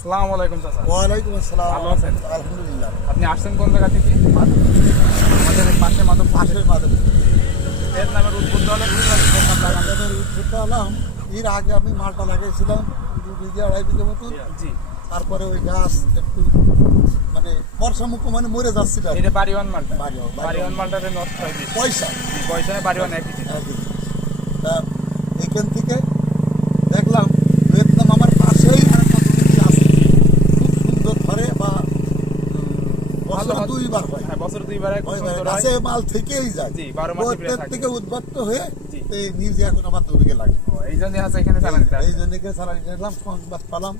আসসালামু আলাইকুম চাচা। ওয়ালাইকুম আসসালাম। ভালো আছেন? আলহামদুলিল্লাহ। আপনি আসছেন কোন জায়গা থেকে? আমাদের এই পাশে মাধবপুর পাশের মাদক ভিয়েতনামের উদ্বুদ্ধ হলে ভিয়েতনাম লাগানো। উদ্ভুত হলাম। এর আগে আমি মালটা লাগাইছিলাম 2 বিঘা 2.5 বিঘা মতো। জি, তারপরে ওই গাছ একটু মানে বর্ষামুখ মানে মরে যাচ্ছিল আর কি। এটা বাড়িওয়ান মালটা। বাড়িওয়ান। বাড়িওয়ান মালটাতে নষ্ট হয় বেশি। পয়সা পয়সায় বাড়িওয়ান একই জিনিস। একই জিনিস। তা এখান থেকে দেখলাম ভিয়েতনাম আমার পাশেই আরেকটা জমি আছে, খুব সুন্দর ধরে বা বছরে ভালো। 2 বার হয়। হ্যাঁ, বছরে 2 বার হয়, খুব সুন্দর হয়। গাছে মাল থেকেই যায়। জি, 12 মাসই বেড়ে ওদের থাকে। থেকে উদ্বুদ্ধ হয়ে জি। তো এই নিজে এখন আমার 2 বিঘা লাগে। এই জন্য আছে এখানে চালান দিতে এই আসে। জন্য সারা নিলাম, সংবাদ পেলাম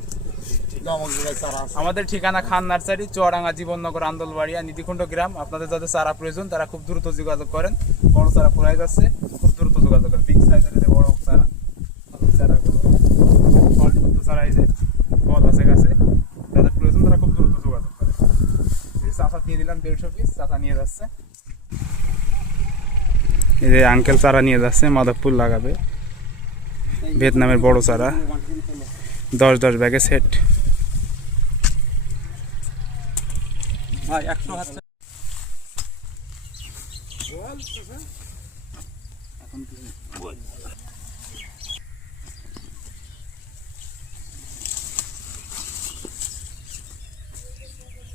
জমক জায়গায় চারা আছে। আমাদের ঠিকানা খান নার্সারি, চুয়াডাঙ্গা, জীবননগর, আন্দোলবাড়িয়া, নিধিকুণ্ড গ্রাম। আপনাদের যাদের চারা প্রয়োজন তারা খুব দ্রুত যোগাযোগ করেন। বড় চারা ফুরাই যাচ্ছে, খুব দ্রুত যোগাযোগ করেন। বিগ সাইজের যে বড় চারা, চারাগুলো ফলযুক্ত চারা, এই যে ফল আছে গাছে, যাদের প্রয়োজন তারা খুব দ্রুত যোগাযোগ করেন। এই চাষা দিয়ে দিলাম 150 পিস, চাষা নিয়ে যাচ্ছে। এই যে আঙ্কেল চারা নিয়ে যাচ্ছে, মাধবপুর লাগাবে। ভিয়েতনামের বড় চারা 10 ব্যাগে সেট। ভাই 100 হাত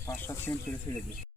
পাঁচ সাত সেন্ট ছেড়ে ছেড়ে দিই।